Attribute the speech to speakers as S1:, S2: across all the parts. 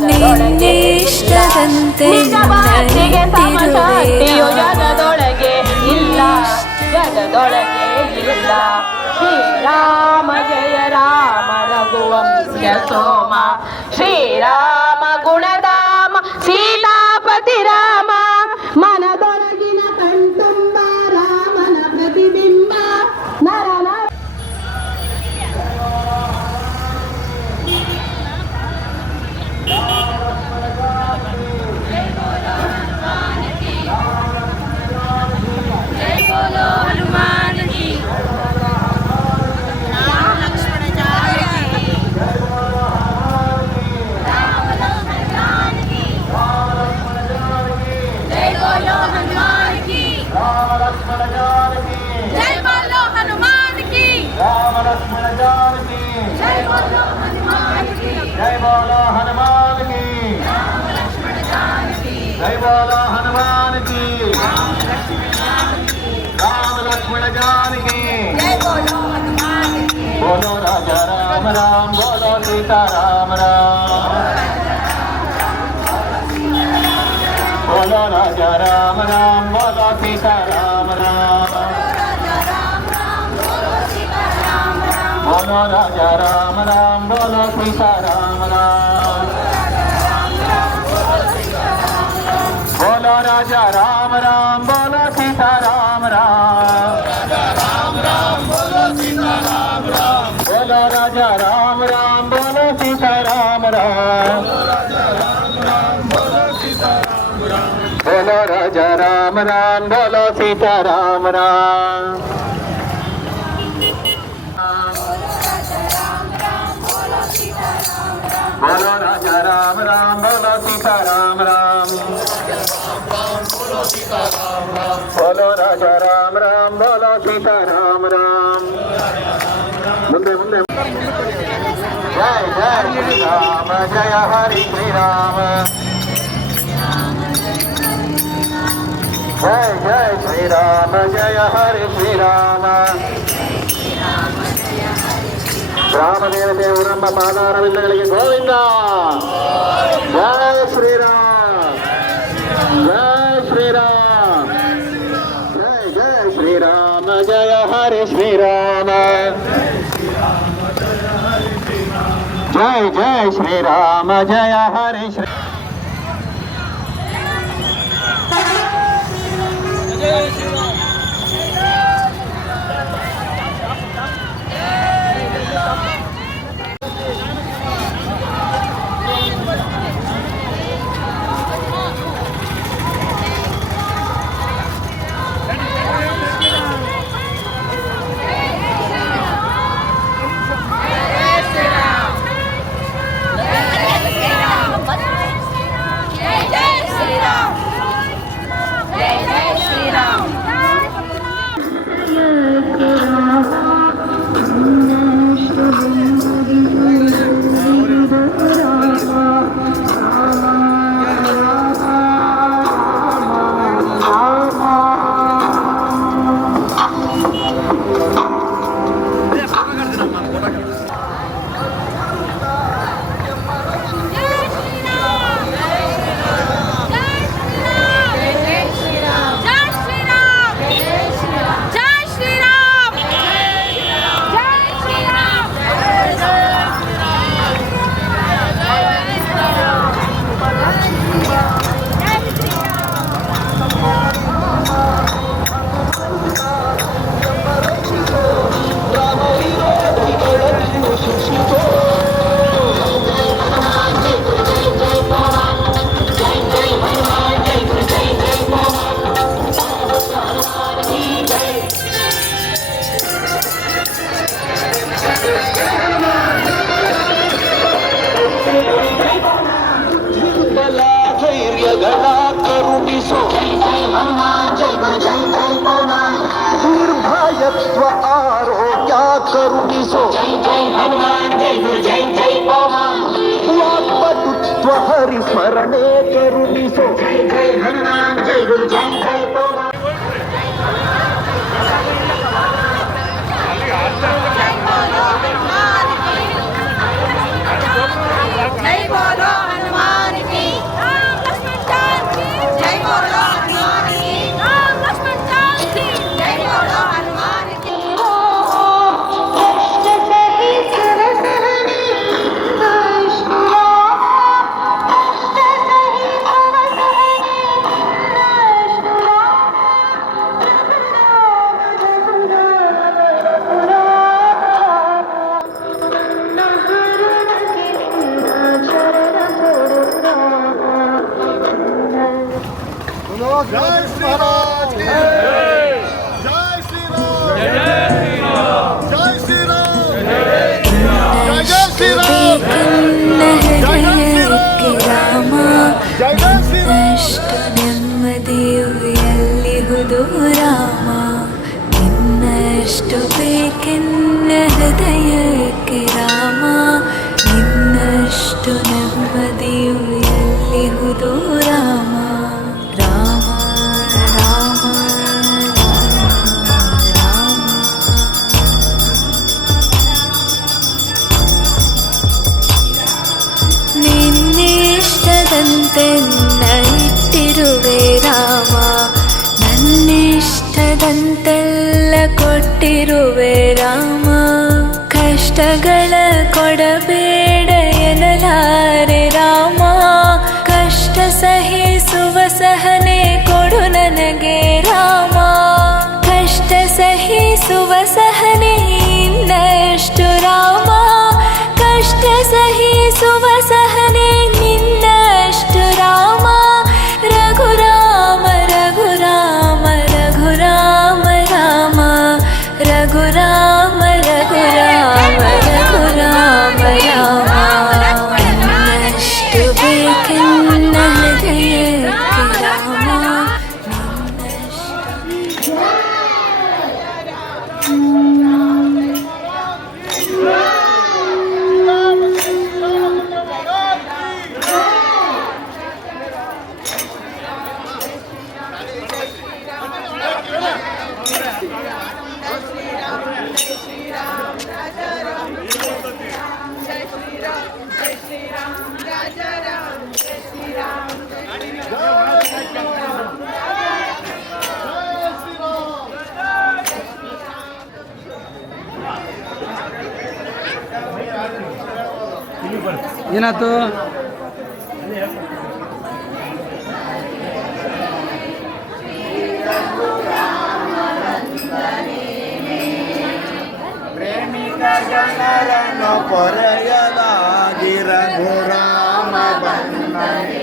S1: ನಿನ್ನಿಷ್ಟದಂತೆ
S2: ಸಮಶಕ್ತಿಯು ಜಗದೊಳಗೆ ಇಲ್ಲ. ಜಗದೊಳಗೆ ಇಲ್ಲ. ಶ್ರೀರಾಮ ಜಯ ರಾಮ ರಘುವಂಶ ಸೋಮ. Shriram ಗುಣಧಾಮ Raja Raja Bolo Raja
S3: Ram Ram Bolo Sita
S4: Ram Ram Bolo
S3: Raja Ram Ram Bolo
S4: Sita Ram Ram Bolo Raja Ram Ram Bolo Ram
S3: बोलो
S4: सीताराम राम बोलो राजा राम राम बोलो सीताराम राम बोलो राजा राम राम बोलो सीताराम राम मुंदे मुंदे
S3: जय जय राम जय हरि श्री राम
S1: జయ జయ శ్రీరామ జయ హరి శ్రీరామ రామదేవదేవురమ్మ పాదారవిందగలిగి గోవింద జయ శ్రీరామ్ జయ శ్రీరామ్ జయ జయ శ్రీరామ జయ హరి శ్రీరామ జయ జయ శ్రీరామ జయ హరి శ్రీ siente
S5: ಏನಾಯ್ತು?
S3: ಜನರನ್ನು ಕೊರೆಯಲಾಗಿರ ಗುರಾಮ ಬಂದನೆ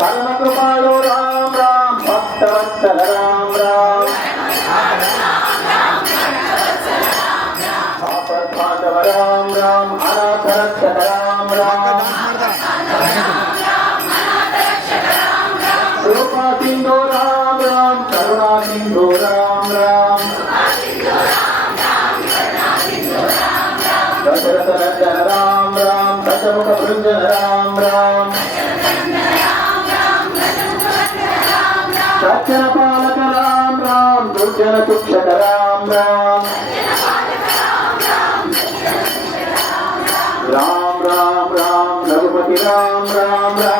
S3: Claro, సజ్జన పుస్తక రామ్ రామ్. రామ్ రామ్ రామ్. రఘుపతి రామ్
S6: రామ్ రామ్.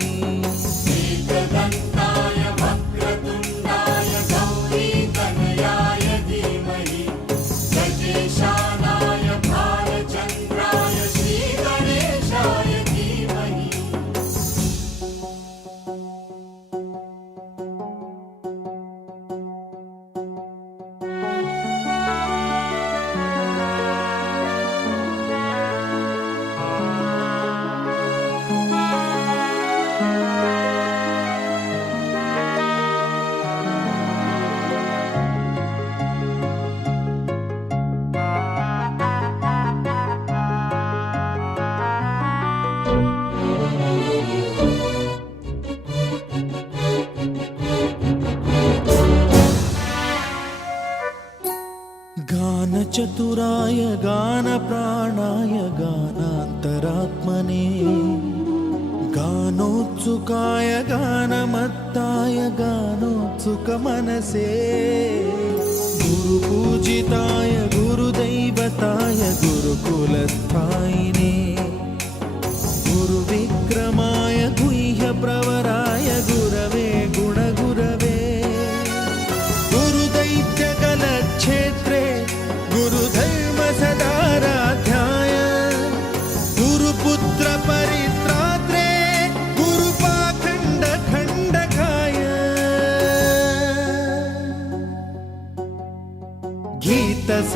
S6: ఒక మనసే గురు పూజితాయ గురుదైవతాయ గురుకులస్థాయినే గురు విక్రమాయ గుహ్య ప్రవరాయ గురవే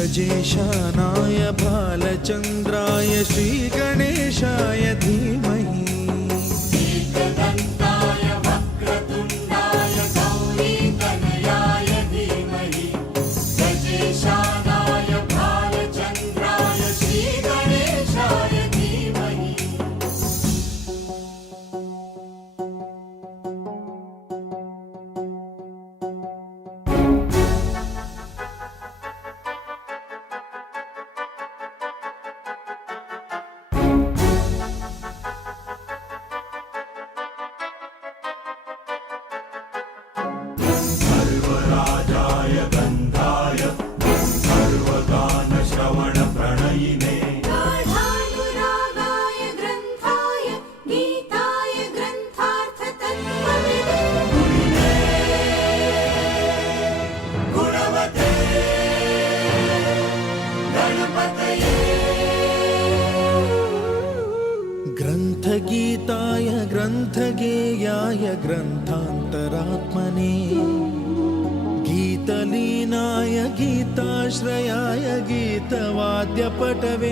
S6: गजेशानाय श्री श्रीगणेशाय धीमहि te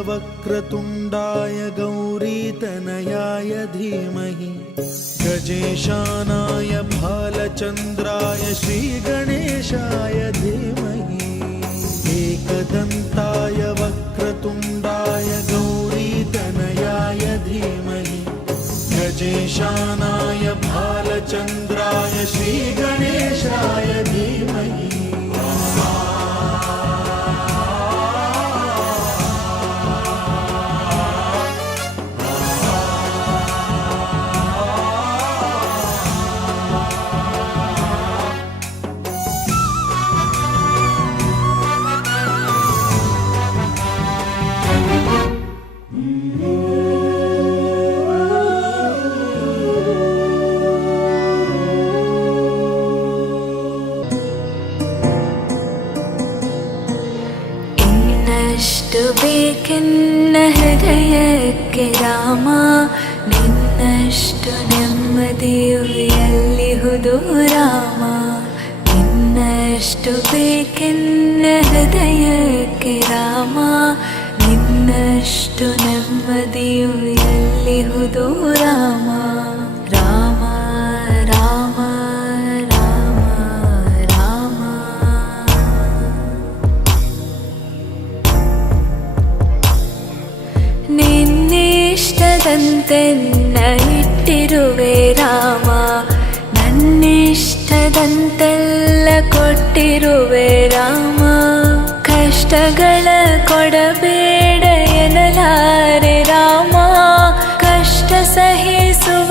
S6: वक्रतुण्डाय गौरीतनयाय धीमहि। गजेशानाय भालचन्द्राय श्रीगणेशाय धीमहि। एकदन्ताय वक्रतुण्डाय गौरीतनयाय धीमहि। गजेशानाय भालचन्द्राय श्रीगणेशाय धीमहि।
S1: ರಾಮ ನಿನ್ನಷ್ಟು ನೆಮ್ಮದಿಯು ಎಲ್ಲಿಹುದು ರಾಮ? ರಾಮ ರಾಮ ರಾಮ ರಾಮ. ನಿನ್ನಿಷ್ಟದಂತೆ ಇಟ್ಟಿರುವೆ ರಾಮ, ನನ್ನಿಷ್ಟದಂತೆಲ್ಲ ಕೊಟ್ಟಿರುವೆ ರಾಮ. डबेडयनरे राम कष्ट सहे सुव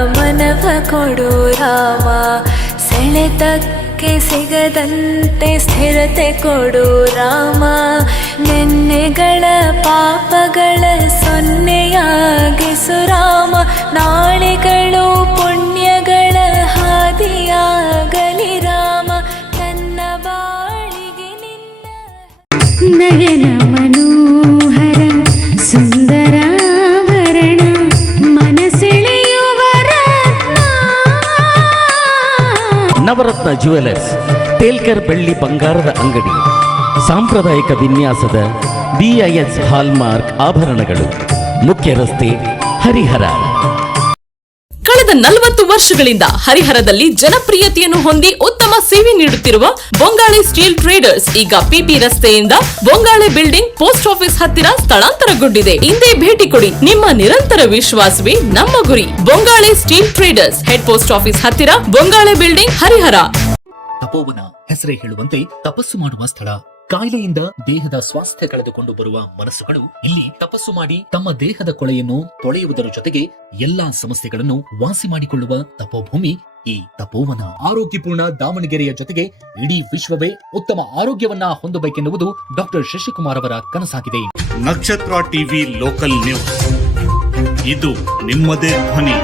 S1: ಮನವ ಕೊಡು ರಾಮ. ಸೆಳೆತಕ್ಕೆ ಸಿಗದಂತೆ ಸ್ಥಿರತೆ ಕೊಡು ರಾಮ. ನೆನ್ನೆಗಳ ಪಾಪಗಳ ಸೊನ್ನೆಯಾಗಿಸು ರಾಮ. ನಾಳೆಗಳು
S7: ನವರತ್ನ ಜ್ಯುವೆಲರ್ಸ್ ಟೇಲ್ಕರ್ ಬೆಳ್ಳಿ ಬಂಗಾರದ ಅಂಗಡಿ ಸಾಂಪ್ರದಾಯಿಕ ವಿನ್ಯಾಸದ ಬಿಐಎಸ್ ಹಾಲ್ಮಾರ್ಕ್ ಆಭರಣಗಳು ಮುಖ್ಯ ರಸ್ತೆ ಹರಿಹರ.
S8: ನಲವತ್ತು ವರ್ಷಗಳಿಂದ ಹರಿಹರದಲ್ಲಿ ಜನಪ್ರಿಯತೆಯನ್ನು ಹೊಂದಿ ಉತ್ತಮ ಸೇವೆ ನೀಡುತ್ತಿರುವ ಬೊಂಗಾಳಿ ಸ್ಟೀಲ್ ಟ್ರೇಡರ್ಸ್, ಈಗ ಪಿಪಿ ರಸ್ತೆಯಿಂದ ಬೊಂಗಾಳೆ ಬಿಲ್ಡಿಂಗ್ ಪೋಸ್ಟ್ ಆಫೀಸ್ ಹತ್ತಿರ ಸ್ಥಳಾಂತರಗೊಂಡಿದೆ. ಹಿಂದೆ ಭೇಟಿ ಕೊಡಿ. ನಿಮ್ಮ ನಿರಂತರ ವಿಶ್ವಾಸವೇ ನಮ್ಮ ಗುರಿ. Bongale steel traders, head post office ಹತ್ತಿರ ಬೊಂಗಾಳೆ ಬಿಲ್ಡಿಂಗ್ ಹರಿಹರ.
S9: ತಪೋವನ ಹೆಸರೇ ಹೇಳುವಂತೆ ತಪಸ್ಸು ಮಾಡುವ ಸ್ಥಳ. ಕಾಯಿಲೆಯಿಂದ ದೇಹದ ಸ್ವಾಸ್ಥ್ಯ ಕಳೆದುಕೊಂಡು ಬರುವ ಮನಸ್ಸುಗಳು ಇಲ್ಲಿ ತಪಸ್ಸು ಮಾಡಿ ತಮ್ಮ ದೇಹದ ಕೊಳೆಯನ್ನು ತೊಳೆಯುವುದರ ಜೊತೆಗೆ ಎಲ್ಲಾ ಸಮಸ್ಯೆಗಳನ್ನು ವಾಸಿ ಮಾಡಿಕೊಳ್ಳುವ ತಪೋಭೂಮಿ ಈ ತಪೋವನ. ಆರೋಗ್ಯಪೂರ್ಣ ದಾವಣಗೆರೆಯ ಜೊತೆಗೆ ಇಡೀ ವಿಶ್ವವೇ ಉತ್ತಮ ಆರೋಗ್ಯವನ್ನ ಹೊಂದಬೇಕೆನ್ನುವುದು ಡಾಕ್ಟರ್ ಶಶಿಕುಮಾರ್ ಅವರ ಕನಸಾಗಿದೆ.
S10: ನಕ್ಷತ್ರ ಟಿವಿ ಲೋಕಲ್ ನ್ಯೂಸ್. ಇದು ನಿಮ್ಮದೇ ಧ್ವನಿ.